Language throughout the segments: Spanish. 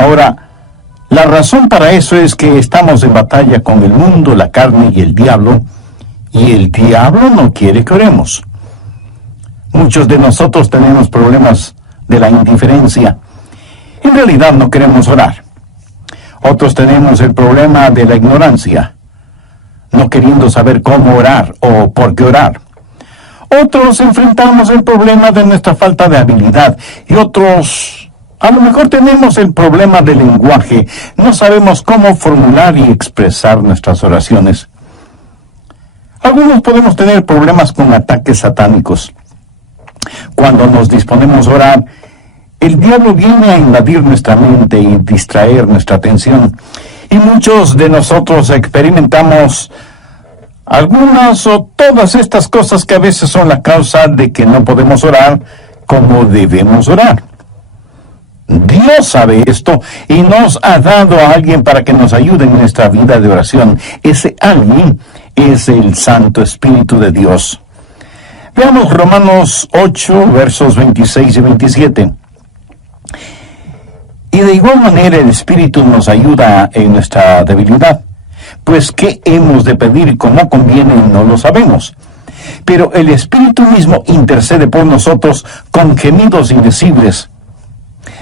Ahora, la razón para eso es que estamos en batalla con el mundo, la carne y el diablo no quiere que oremos. Muchos de nosotros tenemos problemas de la indiferencia. En realidad no queremos orar. Otros tenemos el problema de la ignorancia, no queriendo saber cómo orar o por qué orar. Otros enfrentamos el problema de nuestra falta de habilidad y otros, a lo mejor tenemos el problema del lenguaje. No sabemos cómo formular y expresar nuestras oraciones. Algunos podemos tener problemas con ataques satánicos. Cuando nos disponemos a orar, el diablo viene a invadir nuestra mente y distraer nuestra atención. Y muchos de nosotros experimentamos algunas o todas estas cosas que a veces son la causa de que no podemos orar como debemos orar. Dios sabe esto y nos ha dado a alguien para que nos ayude en nuestra vida de oración. Ese alguien es el Santo Espíritu de Dios. Veamos Romanos 8, versos 26 y 27. Y de igual manera el Espíritu nos ayuda en nuestra debilidad, pues qué hemos de pedir como conviene no lo sabemos. Pero el Espíritu mismo intercede por nosotros con gemidos indecibles.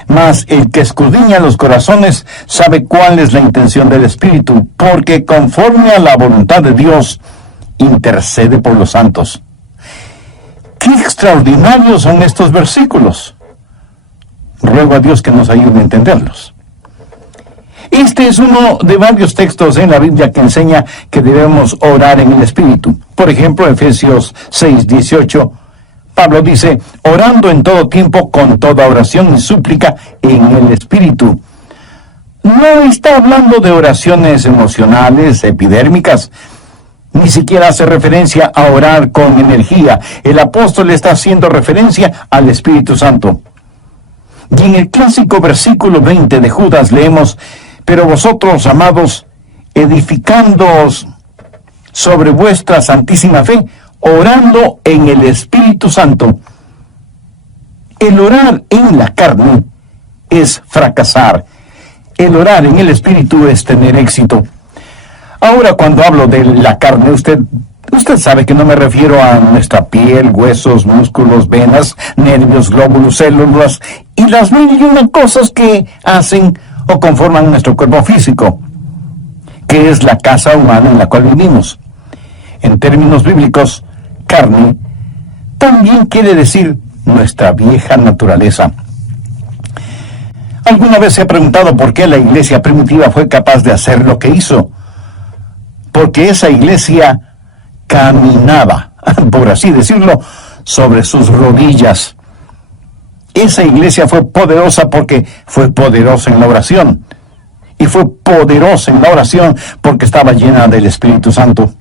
Mas el que escudriña los corazones sabe cuál es la intención del Espíritu, porque conforme a la voluntad de Dios, intercede por los santos. ¡Qué extraordinarios son estos versículos! Ruego a Dios que nos ayude a entenderlos. Este es uno de varios textos en la Biblia que enseña que debemos orar en el Espíritu. Por ejemplo, Efesios 6:18, Pablo dice, orando en todo tiempo con toda oración y súplica en el Espíritu. No está hablando de oraciones emocionales, epidérmicas, ni siquiera hace referencia a orar con energía. El apóstol está haciendo referencia al Espíritu Santo. Y en el clásico versículo 20 de Judas leemos, pero vosotros, amados, edificándoos sobre vuestra santísima fe, orando en el Espíritu Santo. El orar en la carne es fracasar. El orar en el Espíritu es tener éxito. Ahora, cuando hablo de la carne, usted sabe que no me refiero a nuestra piel, huesos, músculos, venas, nervios, glóbulos, células y las mil y una cosas que hacen o conforman nuestro cuerpo físico, que es la casa humana en la cual vivimos. En términos bíblicos, carne también quiere decir nuestra vieja naturaleza. ¿Alguna vez se ha preguntado por qué la iglesia primitiva fue capaz de hacer lo que hizo? Porque esa iglesia caminaba, por así decirlo, sobre sus rodillas. Esa iglesia fue poderosa porque fue poderosa en la oración. Y fue poderosa en la oración porque estaba llena del Espíritu Santo.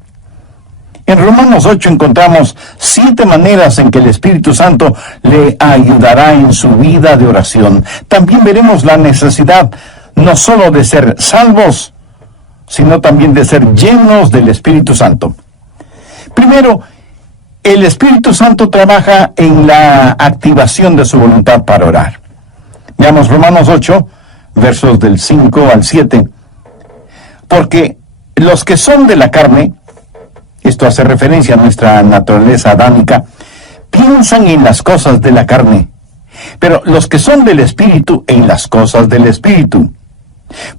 En Romanos 8 encontramos 7 maneras en que el Espíritu Santo le ayudará en su vida de oración. También veremos la necesidad no solo de ser salvos, sino también de ser llenos del Espíritu Santo. Primero, el Espíritu Santo trabaja en la activación de su voluntad para orar. Veamos Romanos 8, versos del 5 al 7. Porque los que son de la carne, esto hace referencia a nuestra naturaleza adámica, piensan en las cosas de la carne, pero los que son del Espíritu en las cosas del Espíritu.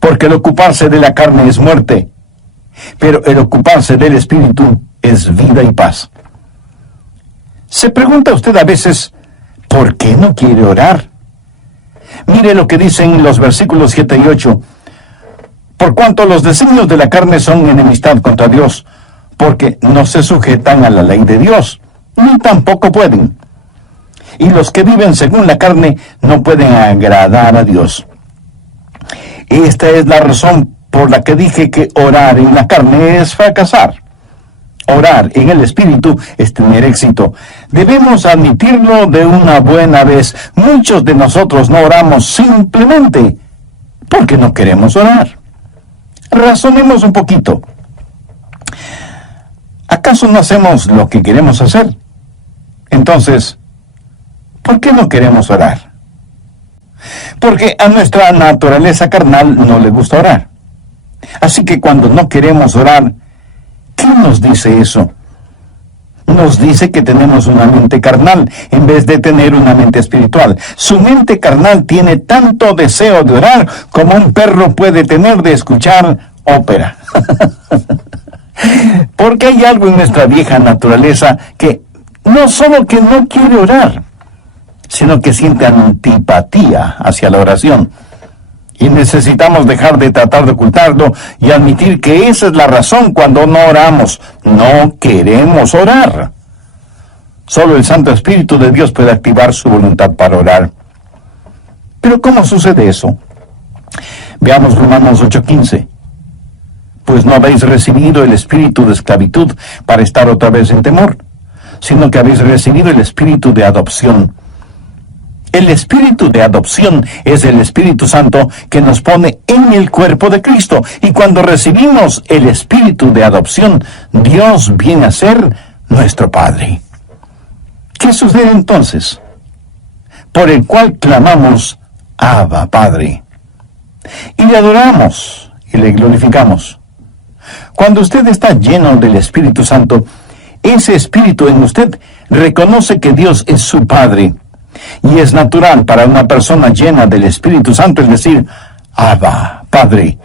Porque el ocuparse de la carne es muerte, pero el ocuparse del Espíritu es vida y paz. ¿Se pregunta usted a veces por qué no quiere orar? Mire lo que dicen los versículos 7 y 8. Por cuanto los designios de la carne son enemistad contra Dios, porque no se sujetan a la ley de Dios, ni tampoco pueden. Y los que viven según la carne no pueden agradar a Dios. Esta es la razón por la que dije que orar en la carne es fracasar. Orar en el Espíritu es tener éxito. Debemos admitirlo de una buena vez. Muchos de nosotros no oramos simplemente porque no queremos orar. Razonemos un poquito. ¿Acaso no hacemos lo que queremos hacer? Entonces, ¿por qué no queremos orar? Porque a nuestra naturaleza carnal no le gusta orar. Así que cuando no queremos orar, ¿qué nos dice eso? Nos dice que tenemos una mente carnal en vez de tener una mente espiritual. Su mente carnal tiene tanto deseo de orar como un perro puede tener de escuchar ópera. Porque hay algo en nuestra vieja naturaleza que no solo que no quiere orar, sino que siente antipatía hacia la oración. Y necesitamos dejar de tratar de ocultarlo y admitir que esa es la razón cuando no oramos. No queremos orar. Solo el Santo Espíritu de Dios puede activar su voluntad para orar. Pero ¿cómo sucede eso? Veamos Romanos 8:15. Pues no habéis recibido el espíritu de esclavitud para estar otra vez en temor, sino que habéis recibido el espíritu de adopción. El espíritu de adopción es el Espíritu Santo que nos pone en el cuerpo de Cristo. Y cuando recibimos el espíritu de adopción, Dios viene a ser nuestro Padre. ¿Qué sucede entonces? Por el cual clamamos, Abba, Padre. Y le adoramos y le glorificamos. Cuando usted está lleno del Espíritu Santo, ese Espíritu en usted reconoce que Dios es su Padre. Y es natural para una persona llena del Espíritu Santo, es decir, Abba, Padre,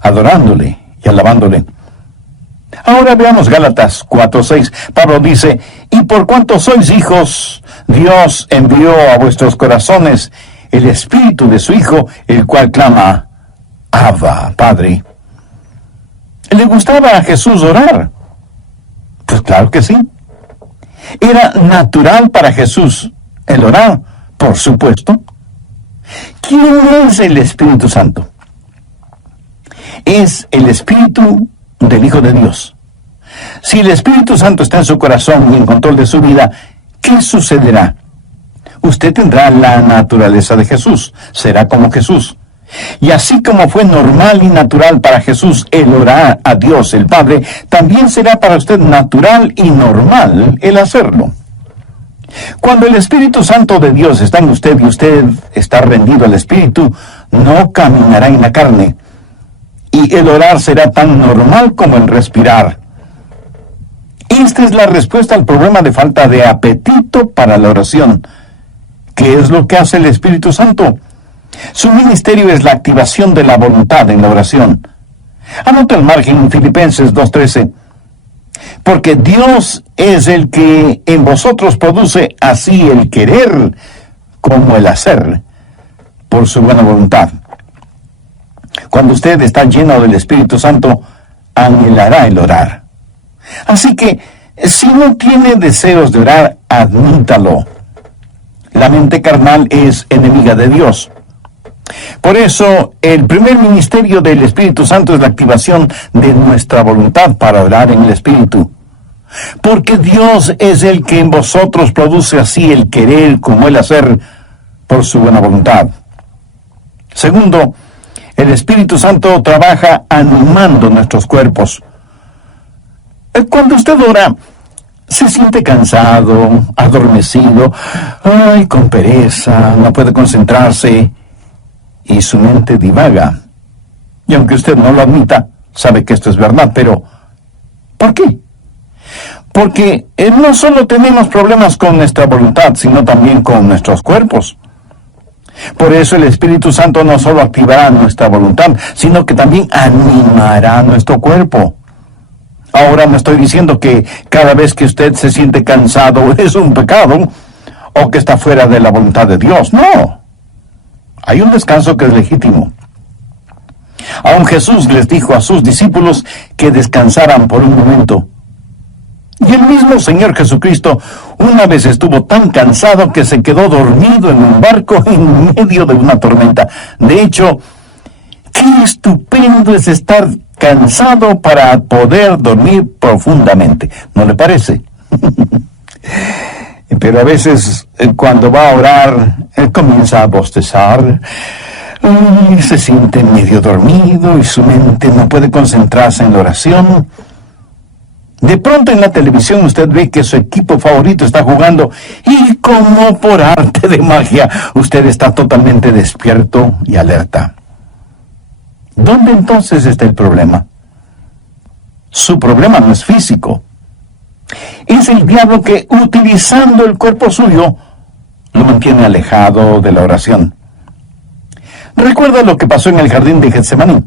adorándole y alabándole. Ahora veamos Gálatas 4:6. Pablo dice, y por cuanto sois hijos, Dios envió a vuestros corazones el Espíritu de su Hijo, el cual clama, Abba, Padre. ¿Le gustaba a Jesús orar? Pues claro que sí. Era natural para Jesús el orar, por supuesto. ¿Quién es el Espíritu Santo? Es el Espíritu del Hijo de Dios. Si el Espíritu Santo está en su corazón y en control de su vida, ¿qué sucederá? Usted tendrá la naturaleza de Jesús, será como Jesús. Y así como fue normal y natural para Jesús el orar a Dios el Padre, también será para usted natural y normal el hacerlo. Cuando el Espíritu Santo de Dios está en usted y usted está rendido al Espíritu, no caminará en la carne. Y el orar será tan normal como el respirar. Esta es la respuesta al problema de falta de apetito para la oración. ¿Qué es lo que hace el Espíritu Santo? Su ministerio es la activación de la voluntad en la oración. Anota al margen en Filipenses 2:13. Porque Dios es el que en vosotros produce así el querer como el hacer, por su buena voluntad. Cuando usted está lleno del Espíritu Santo, anhelará el orar. Así que, si no tiene deseos de orar, admítalo. La mente carnal es enemiga de Dios. Por eso, el primer ministerio del Espíritu Santo es la activación de nuestra voluntad para orar en el Espíritu. Porque Dios es el que en vosotros produce así el querer como el hacer por su buena voluntad. Segundo, el Espíritu Santo trabaja animando nuestros cuerpos. Cuando usted ora, se siente cansado, adormecido, con pereza, no puede concentrarse y su mente divaga. Y aunque usted no lo admita, sabe que esto es verdad, pero ¿por qué? Porque no solo tenemos problemas con nuestra voluntad, sino también con nuestros cuerpos. Por eso el Espíritu Santo no solo activará nuestra voluntad, sino que también animará nuestro cuerpo. Ahora no estoy diciendo que cada vez que usted se siente cansado es un pecado, o que está fuera de la voluntad de Dios. No. Hay un descanso que es legítimo. Aún Jesús les dijo a sus discípulos que descansaran por un momento. Y el mismo Señor Jesucristo una vez estuvo tan cansado que se quedó dormido en un barco en medio de una tormenta. De hecho, qué estupendo es estar cansado para poder dormir profundamente, ¿no le parece? Pero a veces cuando va a orar, él comienza a bostezar, se siente medio dormido y su mente no puede concentrarse en la oración. De pronto en la televisión usted ve que su equipo favorito está jugando y como por arte de magia usted está totalmente despierto y alerta. ¿Dónde entonces está el problema? Su problema no es físico. Es el diablo que, utilizando el cuerpo suyo, lo mantiene alejado de la oración. Recuerda lo que pasó en el jardín de Getsemaní.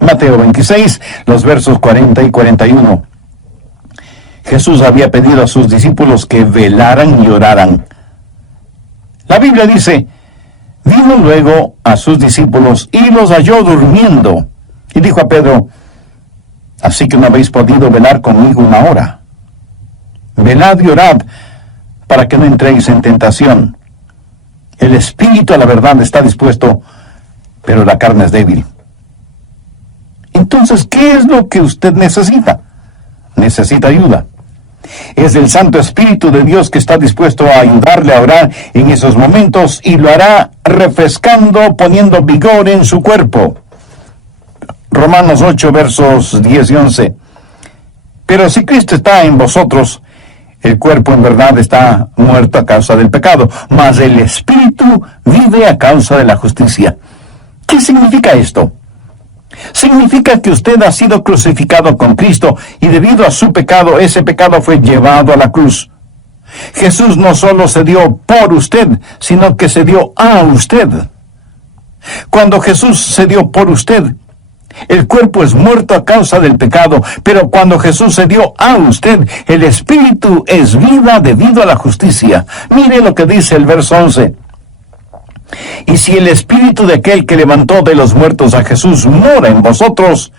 Mateo 26, los versos 40 y 41. Jesús había pedido a sus discípulos que velaran y oraran. La Biblia dice: vino luego a sus discípulos y los halló durmiendo. Y dijo a Pedro: así que no habéis podido velar conmigo una hora. Velad y orad, para que no entréis en tentación. El espíritu a la verdad está dispuesto, pero la carne es débil. Entonces, ¿qué es lo que usted necesita? Necesita ayuda. Es el Santo Espíritu de Dios que está dispuesto a ayudarle a orar en esos momentos y lo hará refrescando, poniendo vigor en su cuerpo. Romanos 8, versos 10 y 11. Pero si Cristo está en vosotros, el cuerpo en verdad está muerto a causa del pecado, mas el Espíritu vive a causa de la justicia. ¿Qué significa esto? Significa que usted ha sido crucificado con Cristo y debido a su pecado, ese pecado fue llevado a la cruz. Jesús no solo se dio por usted, sino que se dio a usted. Cuando Jesús se dio por usted, el cuerpo es muerto a causa del pecado, pero cuando Jesús se dio a usted, el Espíritu es vida debido a la justicia. Mire lo que dice el verso 11. Y si el Espíritu de aquel que levantó de los muertos a Jesús mora en vosotros,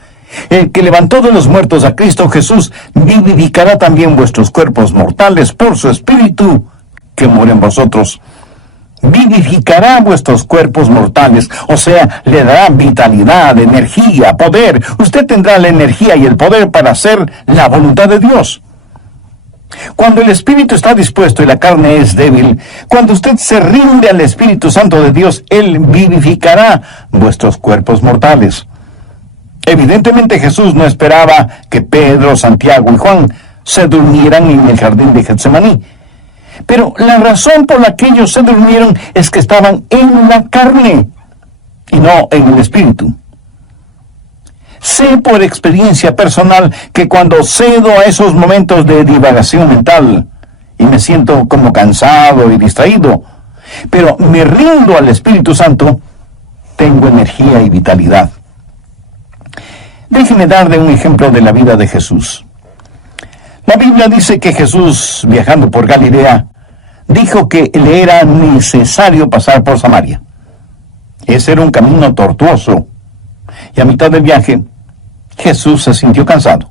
el que levantó de los muertos a Cristo Jesús vivificará también vuestros cuerpos mortales por su Espíritu que mora en vosotros. Vivificará vuestros cuerpos mortales, o sea, le dará vitalidad, energía, poder. Usted tendrá la energía y el poder para hacer la voluntad de Dios. Cuando el Espíritu está dispuesto y la carne es débil, cuando usted se rinde al Espíritu Santo de Dios, Él vivificará vuestros cuerpos mortales. Evidentemente Jesús no esperaba que Pedro, Santiago y Juan se durmieran en el jardín de Getsemaní. Pero la razón por la que ellos se durmieron es que estaban en la carne y no en el Espíritu. Sé por experiencia personal que cuando cedo a esos momentos de divagación mental y me siento como cansado y distraído, pero me rindo al Espíritu Santo, tengo energía y vitalidad. Déjeme darle un ejemplo de la vida de Jesús. La Biblia dice que Jesús, viajando por Galilea, dijo que le era necesario pasar por Samaria. Ese era un camino tortuoso, y a mitad del viaje, Jesús se sintió cansado.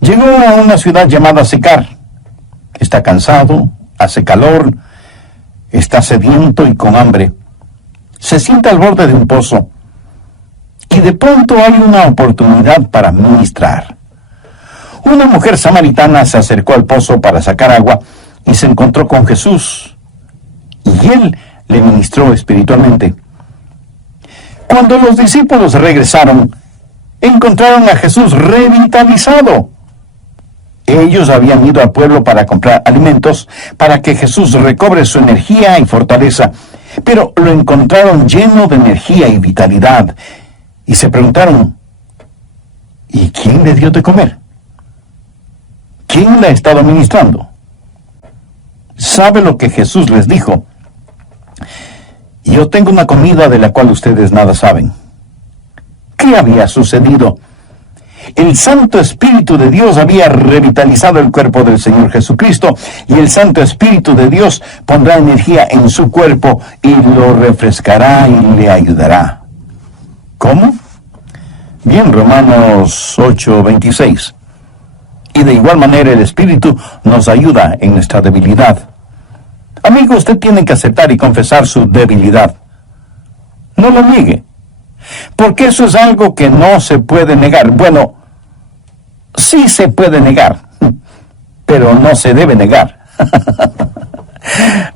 Llegó a una ciudad llamada Sicar. Está cansado, hace calor, está sediento y con hambre. Se sienta al borde de un pozo, y de pronto hay una oportunidad para ministrar. Una mujer samaritana se acercó al pozo para sacar agua y se encontró con Jesús, y él le ministró espiritualmente. Cuando los discípulos regresaron, encontraron a Jesús revitalizado. Ellos habían ido al pueblo para comprar alimentos para que Jesús recobre su energía y fortaleza, pero lo encontraron lleno de energía y vitalidad, y se preguntaron: ¿y quién le dio de comer? ¿Quién le ha estado ministrando? ¿Sabe lo que Jesús les dijo? Yo tengo una comida de la cual ustedes nada saben. ¿Qué había sucedido? El Santo Espíritu de Dios había revitalizado el cuerpo del Señor Jesucristo, y el Santo Espíritu de Dios pondrá energía en su cuerpo y lo refrescará y le ayudará. ¿Cómo? Bien, Romanos 8:26. Y de igual manera el Espíritu nos ayuda en nuestra debilidad. Amigo, usted tiene que aceptar y confesar su debilidad. No lo niegue, porque eso es algo que no se puede negar. Bueno, sí se puede negar, pero no se debe negar.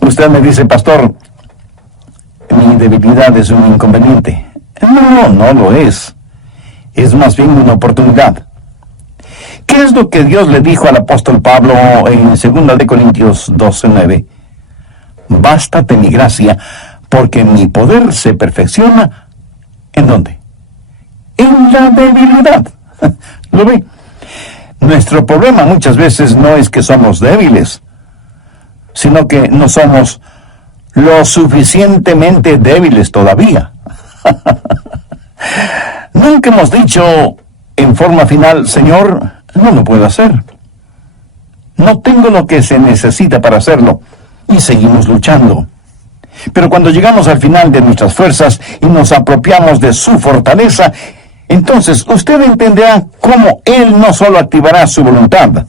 Usted me dice: pastor, mi debilidad es un inconveniente. No, no lo es. Es más bien una oportunidad. ¿Qué ¿Qué es lo que Dios le dijo al apóstol Pablo en 2 de Corintios 12:9? Bástate mi gracia, porque mi poder se perfecciona, ¿en dónde? En la debilidad. ¿Lo ve? Nuestro problema muchas veces no es que somos débiles, sino que no somos lo suficientemente débiles todavía. Nunca hemos dicho en forma final, Señor, no lo puedo hacer. No tengo lo que se necesita para hacerlo. Y seguimos luchando. Pero cuando llegamos al final de nuestras fuerzas y nos apropiamos de su fortaleza, entonces usted entenderá cómo Él no solo activará su voluntad,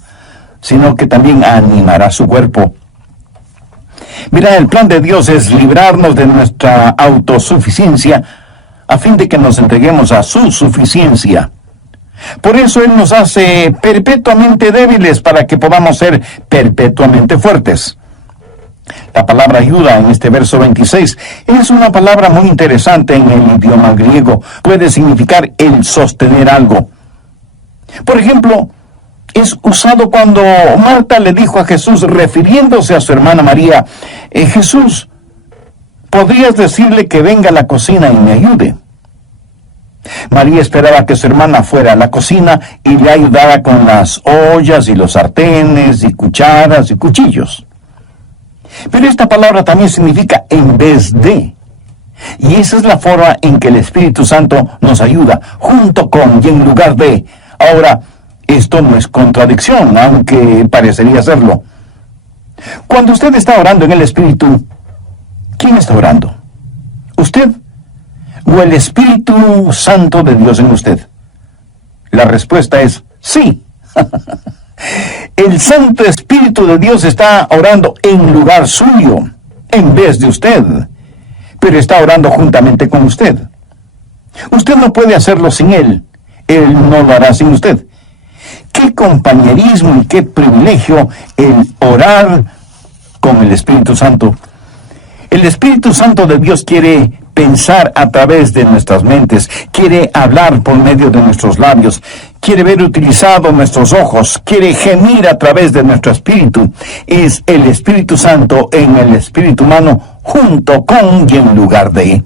sino que también animará su cuerpo. Mira, el plan de Dios es librarnos de nuestra autosuficiencia a fin de que nos entreguemos a su suficiencia. Por eso Él nos hace perpetuamente débiles para que podamos ser perpetuamente fuertes. La palabra ayuda en este verso 26 es una palabra muy interesante en el idioma griego. Puede significar el sostener algo. Por ejemplo, es usado cuando Marta le dijo a Jesús, refiriéndose a su hermana María, Jesús, ¿podrías decirle que venga a la cocina y me ayude? María esperaba que su hermana fuera a la cocina y le ayudara con las ollas y los sartenes y cucharas y cuchillos. Pero esta palabra también significa en vez de. Y esa es la forma en que el Espíritu Santo nos ayuda, junto con y en lugar de. Ahora, esto no es contradicción, aunque parecería serlo. Cuando usted está orando en el Espíritu, ¿quién está orando? ¿Usted o el Espíritu Santo de Dios en usted? La respuesta es sí. El Santo Espíritu de Dios está orando en lugar suyo, en vez de usted, pero está orando juntamente con usted. Usted no puede hacerlo sin Él no lo hará sin usted. Qué compañerismo y qué privilegio el orar con el Espíritu Santo. El Espíritu Santo de Dios quiere pensar a través de nuestras mentes, quiere hablar por medio de nuestros labios, quiere ver utilizados nuestros ojos, quiere gemir a través de nuestro espíritu. Es el Espíritu Santo en el espíritu humano, junto con y en lugar de.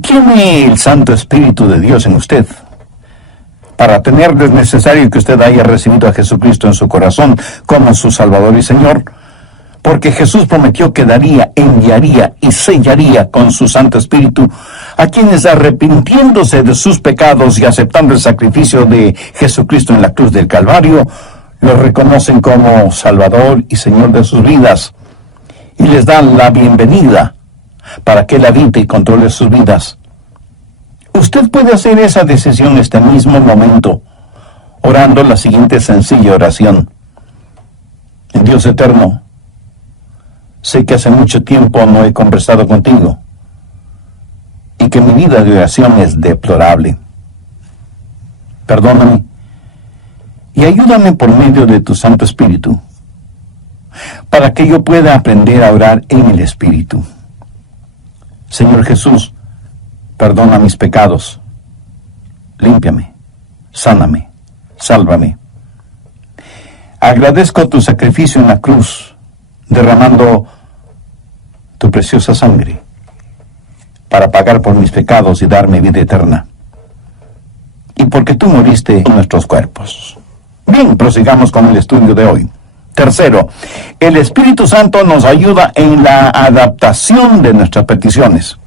¿Tiene el Santo Espíritu de Dios en usted? Para tenerlo es necesario que usted haya recibido a Jesucristo en su corazón como su Salvador y Señor. Porque Jesús prometió que daría, enviaría y sellaría con su Santo Espíritu a quienes, arrepintiéndose de sus pecados y aceptando el sacrificio de Jesucristo en la cruz del Calvario, lo reconocen como Salvador y Señor de sus vidas y les dan la bienvenida para que Él habite y controle sus vidas. Usted puede hacer esa decisión en este mismo momento, orando la siguiente sencilla oración. Dios eterno, sé que hace mucho tiempo no he conversado contigo y que mi vida de oración es deplorable. Perdóname y ayúdame por medio de tu Santo Espíritu para que yo pueda aprender a orar en el Espíritu. Señor Jesús, perdona mis pecados, límpiame, sáname, sálvame. Agradezco tu sacrificio en la cruz, derramando tu preciosa sangre para pagar por mis pecados y darme vida eterna. Y porque tú moriste en nuestros cuerpos. Bien, prosigamos con el estudio de hoy. Tercero, el Espíritu Santo nos ayuda en la adaptación de nuestras peticiones.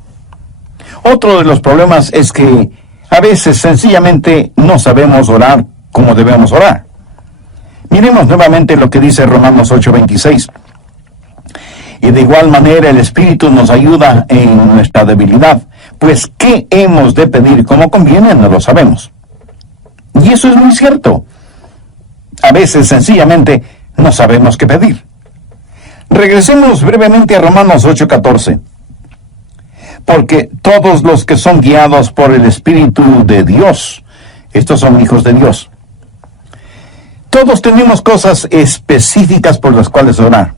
Otro de los problemas es que a veces sencillamente no sabemos orar como debemos orar. Miremos nuevamente lo que dice Romanos 8:26. Y de igual manera el Espíritu nos ayuda en nuestra debilidad, pues ¿qué hemos de pedir como conviene? No lo sabemos. Y eso es muy cierto. A veces sencillamente no sabemos qué pedir. Regresemos brevemente a Romanos 8:14. Porque todos los que son guiados por el Espíritu de Dios, estos son hijos de Dios. Todos tenemos cosas específicas por las cuales orar.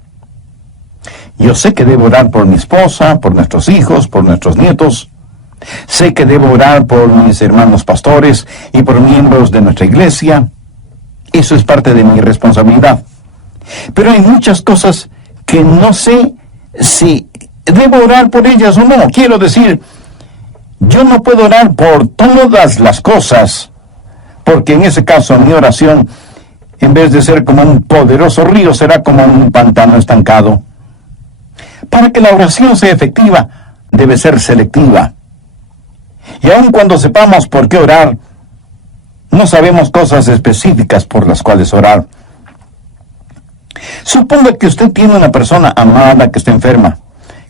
Yo sé que debo orar por mi esposa, por nuestros hijos, por nuestros nietos. Sé que debo orar por mis hermanos pastores y por miembros de nuestra iglesia. Eso es parte de mi responsabilidad. Pero hay muchas cosas que no sé si debo orar por ellas o no. Quiero decir, yo no puedo orar por todas las cosas, porque en ese caso mi oración, en vez de ser como un poderoso río, será como un pantano estancado. Para que la oración sea efectiva, debe ser selectiva. Y aun cuando sepamos por qué orar, no sabemos cosas específicas por las cuales orar. Suponga que usted tiene una persona amada que está enferma.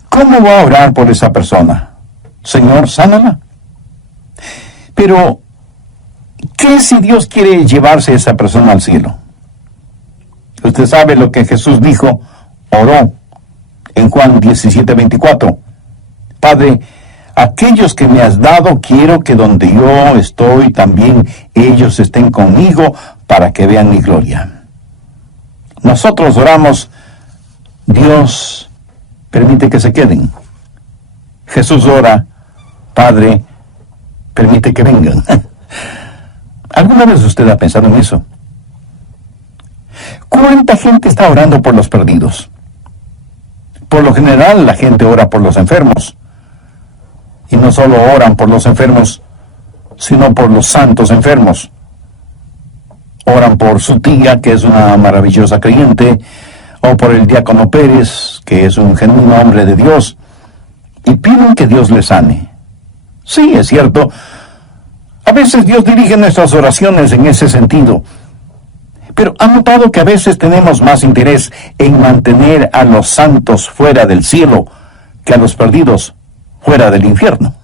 ¿Cómo va a orar por esa persona? Señor, sánala. Pero, ¿qué si Dios quiere llevarse a esa persona al cielo? Usted sabe lo que Jesús dijo, oró en Juan 17:24. Padre, aquellos que me has dado, quiero que donde yo estoy, también ellos estén conmigo para que vean mi gloria. Nosotros oramos, Dios, permite que se queden. Jesús ora, Padre, permite que vengan. ¿Alguna vez usted ha pensado en eso? ¿Cuánta gente está orando por los perdidos? Por lo general, la gente ora por los enfermos. Y no solo oran por los enfermos, sino por los santos enfermos. Oran por su tía, que es una maravillosa creyente, o por el diácono Pérez, que es un genuino hombre de Dios, y piden que Dios les sane. Sí, es cierto. A veces Dios dirige nuestras oraciones en ese sentido. Pero ¿han notado que a veces tenemos más interés en mantener a los santos fuera del cielo que a los perdidos fuera del infierno?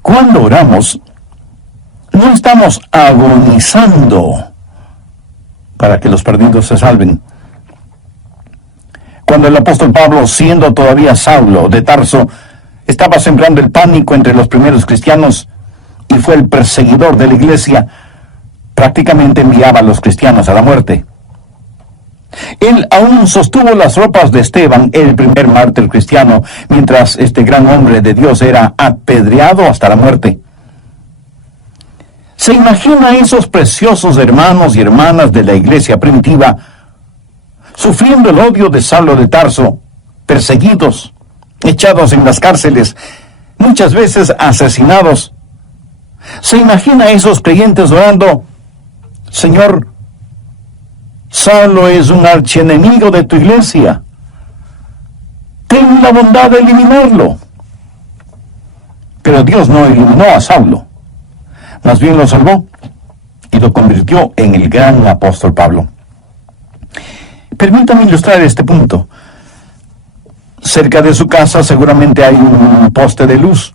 Cuando oramos, no estamos agonizando para que los perdidos se salven. Cuando el apóstol Pablo, siendo todavía Saulo de Tarso, estaba sembrando el pánico entre los primeros cristianos y fue el perseguidor de la iglesia, prácticamente enviaba a los cristianos a la muerte. Él aún sostuvo las ropas de Esteban, el primer mártir cristiano, mientras este gran hombre de Dios era apedreado hasta la muerte. ¿Se imagina a esos preciosos hermanos y hermanas de la iglesia primitiva sufriendo el odio de Saulo de Tarso, perseguidos, echados en las cárceles, muchas veces asesinados? ¿Se imagina a esos creyentes orando, Señor, Saulo es un archienemigo de tu iglesia, ten la bondad de eliminarlo? Pero Dios no eliminó a Saulo, más bien lo salvó y lo convirtió en el gran apóstol Pablo. Permítame ilustrar este punto. Cerca de su casa seguramente hay un poste de luz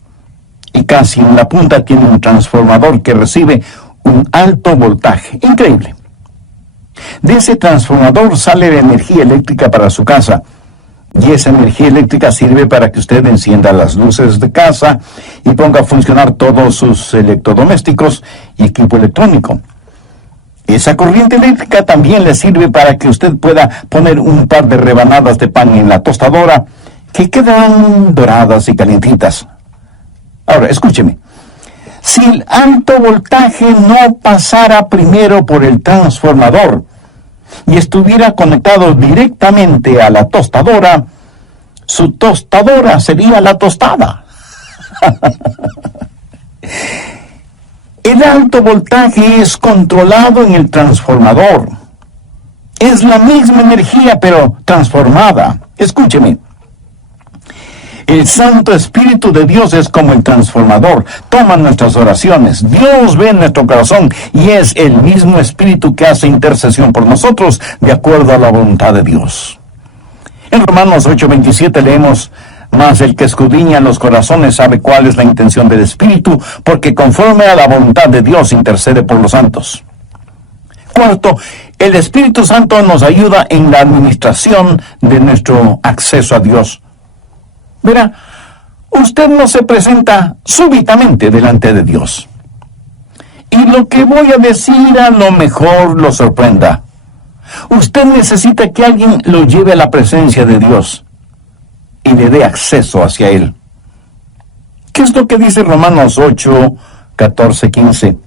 y casi en la punta tiene un transformador que recibe un alto voltaje. Increíble. De ese transformador sale la energía eléctrica para su casa, y esa energía eléctrica sirve para que usted encienda las luces de casa y ponga a funcionar todos sus electrodomésticos y equipo electrónico. Esa corriente eléctrica también le sirve para que usted pueda poner un par de rebanadas de pan en la tostadora que quedan doradas y calientitas. Ahora, escúcheme. Si el alto voltaje no pasara primero por el transformador y estuviera conectado directamente a la tostadora, su tostadora sería la tostada. El alto voltaje es controlado en el transformador. Es la misma energía, pero transformada. Escúcheme. El Santo Espíritu de Dios es como el transformador. Toma nuestras oraciones. Dios ve nuestro corazón y es el mismo Espíritu que hace intercesión por nosotros de acuerdo a la voluntad de Dios. En Romanos 8:27 leemos, mas el que escudriña los corazones sabe cuál es la intención del Espíritu, porque conforme a la voluntad de Dios intercede por los santos. Cuarto, el Espíritu Santo nos ayuda en la administración de nuestro acceso a Dios. Verá, usted no se presenta súbitamente delante de Dios. Y lo que voy a decir a lo mejor lo sorprenda. Usted necesita que alguien lo lleve a la presencia de Dios y le dé acceso hacia Él. ¿Qué es lo que dice Romanos 8, 14, 15?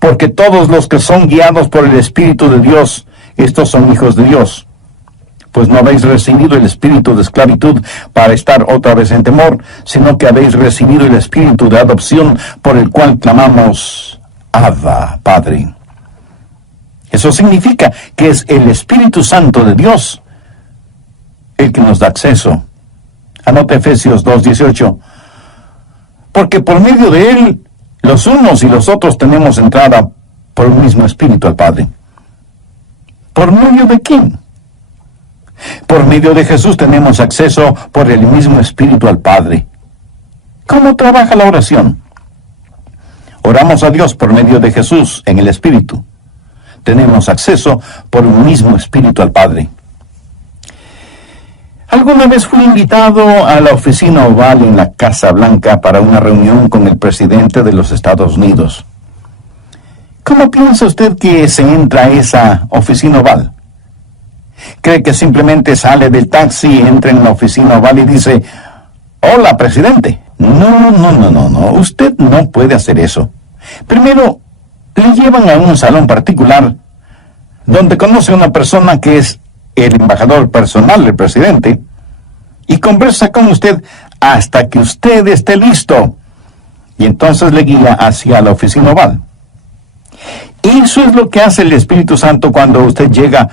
Porque todos los que son guiados por el Espíritu de Dios, estos son hijos de Dios. Pues no habéis recibido el espíritu de esclavitud para estar otra vez en temor, sino que habéis recibido el espíritu de adopción por el cual clamamos, Abba, Padre. Eso significa que es el Espíritu Santo de Dios el que nos da acceso. Anote Efesios 2:18. Porque por medio de él, los unos y los otros tenemos entrada por un mismo Espíritu al Padre. ¿Por medio de quién? Por medio de Jesús tenemos acceso por el mismo Espíritu al Padre. ¿Cómo trabaja la oración? Oramos a Dios por medio de Jesús en el Espíritu. Tenemos acceso por un mismo Espíritu al Padre. Alguna vez fui invitado a la oficina oval en la Casa Blanca para una reunión con el presidente de los Estados Unidos. ¿Cómo piensa usted que se entra a esa oficina oval? ¿Cree que simplemente sale del taxi, entra en la oficina oval y dice, hola, presidente? No. Usted no puede hacer eso. Primero, le llevan a un salón particular donde conoce a una persona que es el embajador personal del presidente y conversa con usted hasta que usted esté listo. Y entonces le guía hacia la oficina oval. Eso es lo que hace el Espíritu Santo cuando usted llega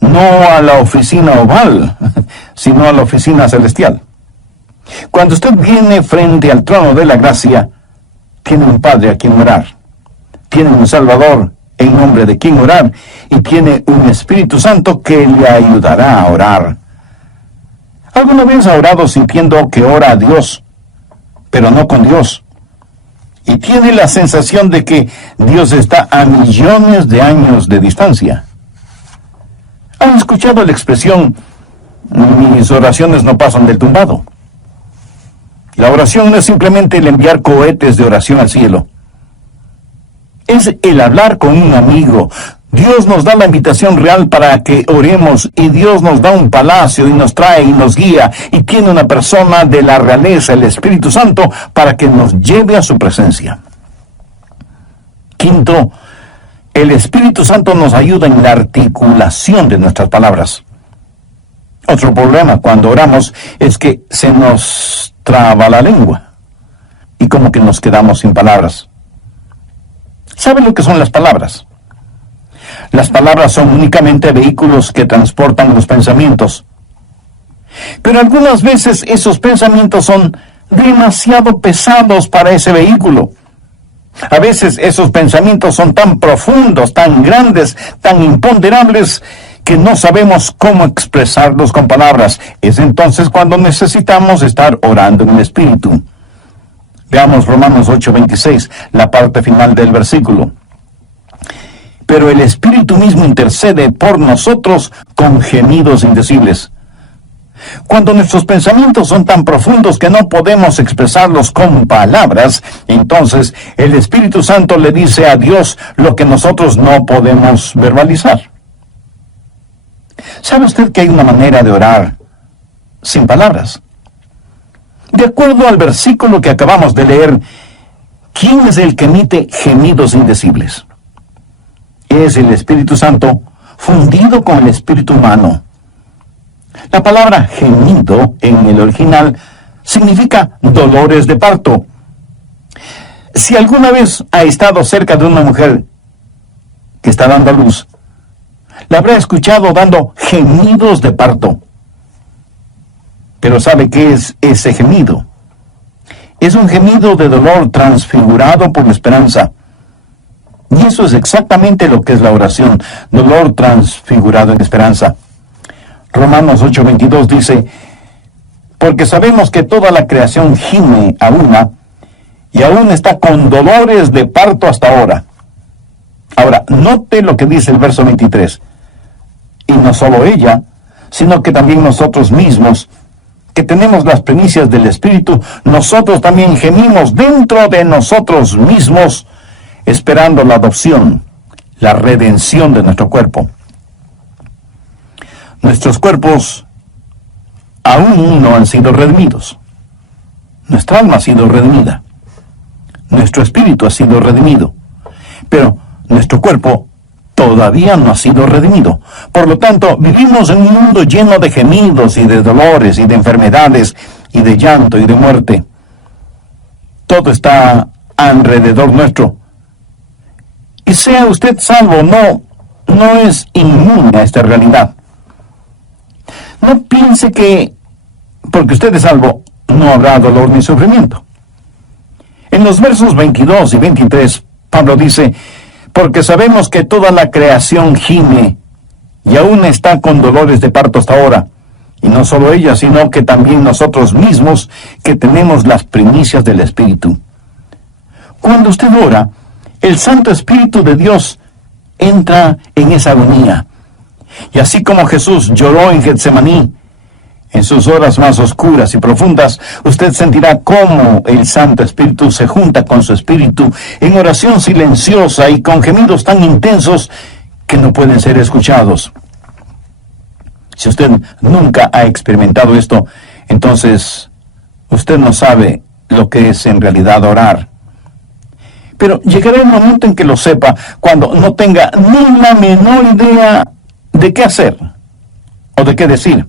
no a la oficina oval, sino a la oficina celestial. Cuando usted viene frente al trono de la gracia, tiene un Padre a quien orar, tiene un Salvador en nombre de quien orar, y tiene un Espíritu Santo que le ayudará a orar. ¿Alguna vez ha orado sintiendo que ora a Dios, pero no con Dios? Y tiene la sensación de que Dios está a millones de años de distancia. ¿Han escuchado la expresión, mis oraciones no pasan del tumbado? La oración no es simplemente el enviar cohetes de oración al cielo. Es el hablar con un amigo. Dios nos da la invitación real para que oremos, y Dios nos da un palacio y nos trae y nos guía, y tiene una persona de la realeza, el Espíritu Santo, para que nos lleve a su presencia. Quinto, el Espíritu Santo nos ayuda en la articulación de nuestras palabras. Otro problema cuando oramos es que se nos traba la lengua y como que nos quedamos sin palabras. ¿Saben lo que son las palabras? Las palabras son únicamente vehículos que transportan los pensamientos. Pero algunas veces esos pensamientos son demasiado pesados para ese vehículo. A veces esos pensamientos son tan profundos, tan grandes, tan imponderables, que no sabemos cómo expresarlos con palabras. Es entonces cuando necesitamos estar orando en el Espíritu. Veamos Romanos 8:26, la parte final del versículo. Pero el Espíritu mismo intercede por nosotros con gemidos indecibles. Cuando nuestros pensamientos son tan profundos que no podemos expresarlos con palabras, entonces el Espíritu Santo le dice a Dios lo que nosotros no podemos verbalizar. ¿Sabe usted que hay una manera de orar sin palabras? De acuerdo al versículo que acabamos de leer, ¿quién es el que emite gemidos indecibles? Es el Espíritu Santo fundido con el espíritu humano. La palabra gemido en el original significa dolores de parto. Si alguna vez ha estado cerca de una mujer que está dando a luz, la habrá escuchado dando gemidos de parto. Pero ¿sabe qué es ese gemido? Es un gemido de dolor transfigurado por la esperanza. Y eso es exactamente lo que es la oración, dolor transfigurado en esperanza. Romanos 8:22 dice, porque sabemos que toda la creación gime a una, y aún está con dolores de parto hasta ahora. Ahora, note lo que dice el verso 23. Y no solo ella, sino que también nosotros mismos, que tenemos las primicias del Espíritu, nosotros también gemimos dentro de nosotros mismos, esperando la adopción, la redención de nuestro cuerpo. Nuestros cuerpos aún no han sido redimidos. Nuestra alma ha sido redimida. Nuestro espíritu ha sido redimido. Pero nuestro cuerpo todavía no ha sido redimido. Por lo tanto, vivimos en un mundo lleno de gemidos y de dolores y de enfermedades y de llanto y de muerte. Todo está alrededor nuestro. Y sea usted salvo o no es inmune a esta realidad. No piense que porque usted es salvo no habrá dolor ni sufrimiento. En los versos 22 y 23, Pablo dice: porque sabemos que toda la creación gime y aún está con dolores de parto hasta ahora. Y no solo ella, sino que también nosotros mismos, que tenemos las primicias del Espíritu. Cuando usted ora, el Santo Espíritu de Dios entra en esa agonía. Y así como Jesús lloró en Getsemaní, en sus horas más oscuras y profundas, usted sentirá cómo el Santo Espíritu se junta con su espíritu en oración silenciosa y con gemidos tan intensos que no pueden ser escuchados. Si usted nunca ha experimentado esto, entonces usted no sabe lo que es en realidad orar. Pero llegará el momento en que lo sepa, cuando no tenga ni la menor idea de qué hacer o de qué decir.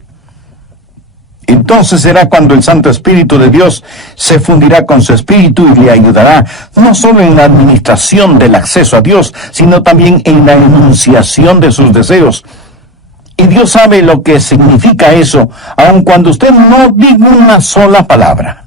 Entonces será cuando el Santo Espíritu de Dios se fundirá con su espíritu y le ayudará, no solo en la administración del acceso a Dios, sino también en la enunciación de sus deseos. Y Dios sabe lo que significa eso, aun cuando usted no diga una sola palabra.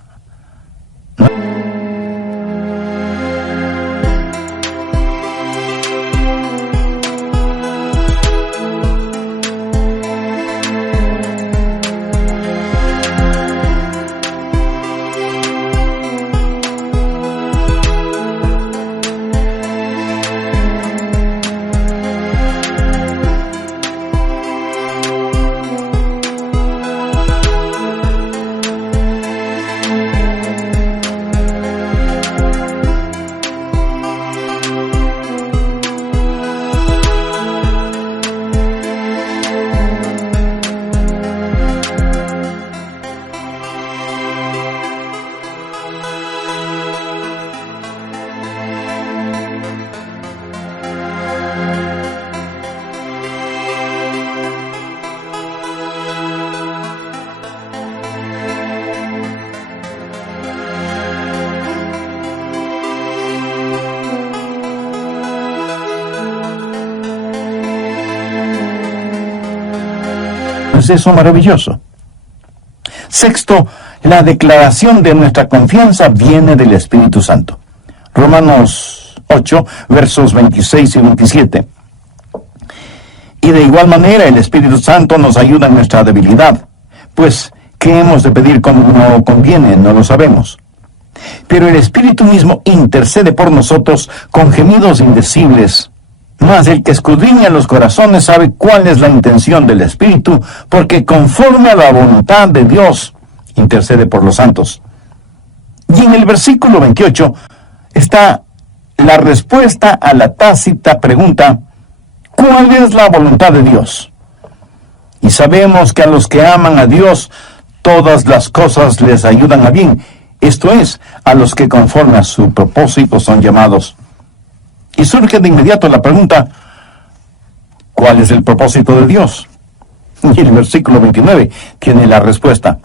Es eso maravilloso. Sexto, la declaración de nuestra confianza viene del Espíritu Santo. Romanos 8, versos 26 y 27. Y de igual manera el Espíritu Santo nos ayuda en nuestra debilidad, pues ¿qué hemos de pedir como no conviene? No lo sabemos. Pero el Espíritu mismo intercede por nosotros con gemidos indecibles. Mas el que escudriña los corazones sabe cuál es la intención del Espíritu, porque conforme a la voluntad de Dios intercede por los santos. Y en el versículo 28 está la respuesta a la tácita pregunta: ¿cuál es la voluntad de Dios? Y sabemos que a los que aman a Dios, todas las cosas les ayudan a bien. Esto es, a los que conforme a su propósito son llamados. Y surge de inmediato la pregunta: ¿cuál es el propósito de Dios? Y el versículo 29 tiene la respuesta: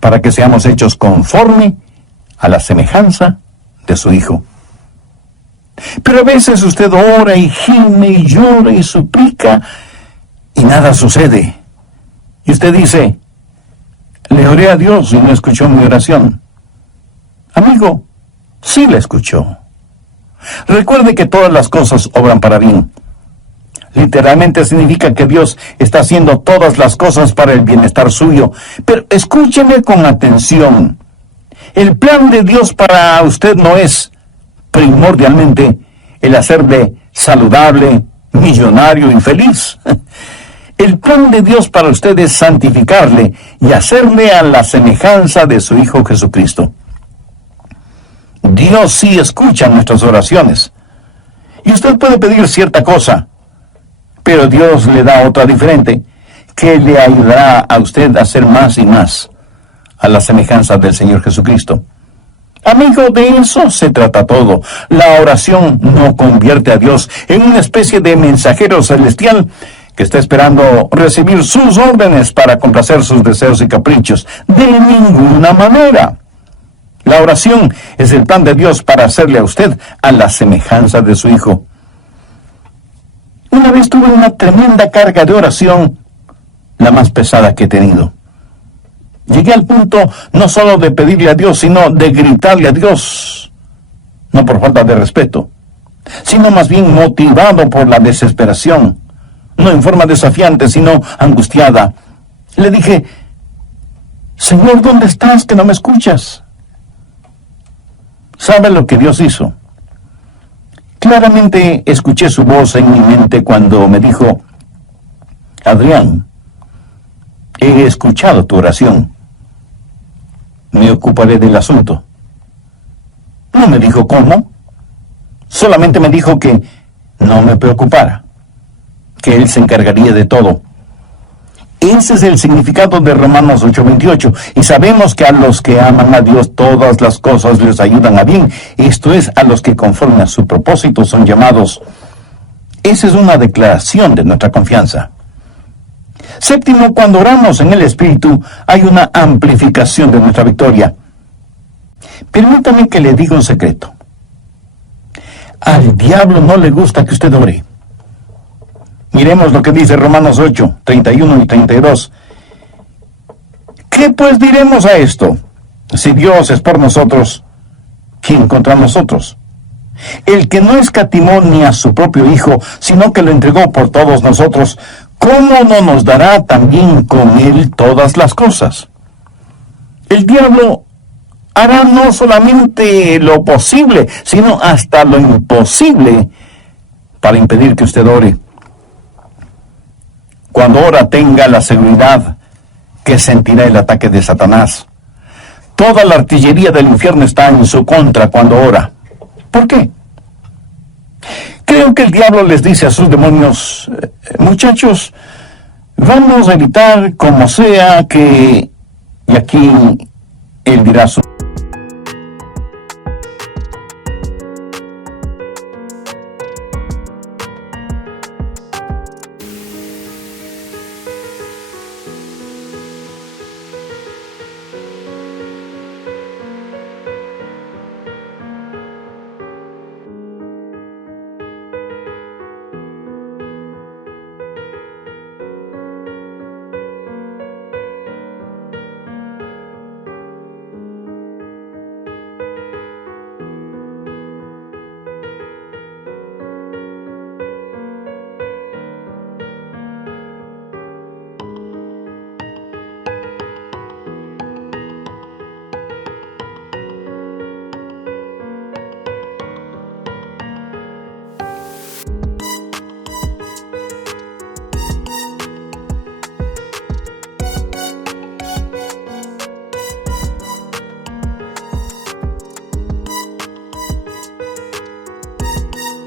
para que seamos hechos conforme a la semejanza de su Hijo. Pero a veces usted ora y gime y llora y suplica y nada sucede. Y usted dice: le oré a Dios y no escuchó mi oración. Amigo, sí la escuchó. Recuerde que todas las cosas obran para bien. Literalmente significa que Dios está haciendo todas las cosas para el bienestar suyo. Pero escúcheme con atención. El plan de Dios para usted no es primordialmente el hacerle saludable, millonario y feliz. El plan de Dios para usted es santificarle y hacerle a la semejanza de su Hijo Jesucristo. Dios sí escucha nuestras oraciones. Y usted puede pedir cierta cosa, pero Dios le da otra diferente, que le ayudará a usted a hacer más y más, a la semejanza del Señor Jesucristo. Amigo, de eso se trata todo. La oración no convierte a Dios en una especie de mensajero celestial que está esperando recibir sus órdenes para complacer sus deseos y caprichos. De ninguna manera. La oración es el plan de Dios para hacerle a usted a la semejanza de su Hijo. Una vez tuve una tremenda carga de oración, la más pesada que he tenido. Llegué al punto no solo de pedirle a Dios, sino de gritarle a Dios, no por falta de respeto, sino más bien motivado por la desesperación, no en forma desafiante, sino angustiada. Le dije: Señor, ¿dónde estás que no me escuchas? ¿Sabe lo que Dios hizo? Claramente escuché su voz en mi mente cuando me dijo: Adrián, he escuchado tu oración. Me ocuparé del asunto. No me dijo cómo. Solamente me dijo que no me preocupara, que Él se encargaría de todo. Ese es el significado de Romanos 8:28. Y sabemos que a los que aman a Dios todas las cosas les ayudan a bien. Esto es, a los que conforme a su propósito son llamados. Esa es una declaración de nuestra confianza. Séptimo, cuando oramos en el Espíritu, hay una amplificación de nuestra victoria. Permítame que le diga un secreto. Al diablo no le gusta que usted ore. Miremos lo que dice Romanos 8, 31 y 32. ¿Qué pues diremos a esto? Si Dios es por nosotros, ¿quién contra nosotros? El que no escatimó ni a su propio Hijo, sino que lo entregó por todos nosotros, ¿cómo no nos dará también con Él todas las cosas? El diablo hará no solamente lo posible, sino hasta lo imposible para impedir que usted ore. Cuando ora, tenga la seguridad que sentirá el ataque de Satanás. Toda la artillería del infierno está en su contra cuando ora. ¿Por qué? Creo que el diablo les dice a sus demonios: muchachos, vamos a evitar como sea que... Y aquí él dirá su...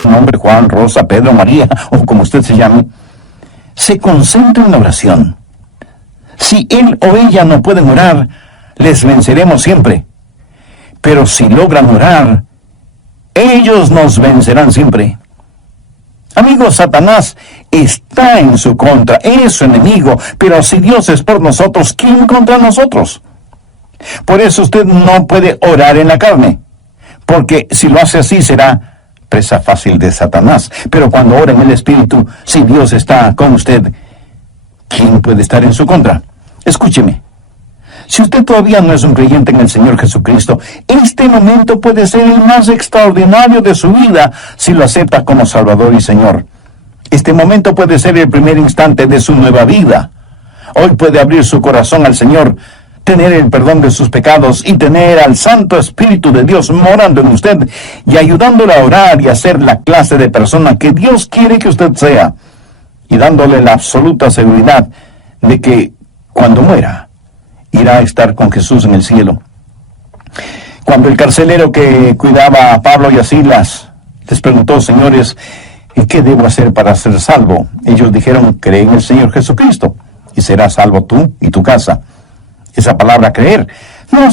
nombre, Juan, Rosa, Pedro, María, o como usted se llame, se concentra en la oración. Si él o ella no pueden orar, les venceremos siempre. Pero si logran orar, ellos nos vencerán siempre. Amigos, Satanás está en su contra, es su enemigo, pero si Dios es por nosotros, ¿quién contra nosotros? Por eso usted no puede orar en la carne, porque si lo hace así será presa fácil de Satanás. Pero cuando ora en el Espíritu, si Dios está con usted, ¿quién puede estar en su contra? Escúcheme. Si usted todavía no es un creyente en el Señor Jesucristo, este momento puede ser el más extraordinario de su vida si lo acepta como Salvador y Señor. Este momento puede ser el primer instante de su nueva vida. Hoy puede abrir su corazón al Señor, tener el perdón de sus pecados y tener al Santo Espíritu de Dios morando en usted y ayudándole a orar y a ser la clase de persona que Dios quiere que usted sea, y dándole la absoluta seguridad de que cuando muera irá a estar con Jesús en el cielo. Cuando el carcelero que cuidaba a Pablo y a Silas les preguntó: señores, ¿qué debo hacer para ser salvo? Ellos dijeron: cree en el Señor Jesucristo y serás salvo tú y tu casa. esa palabra creer. No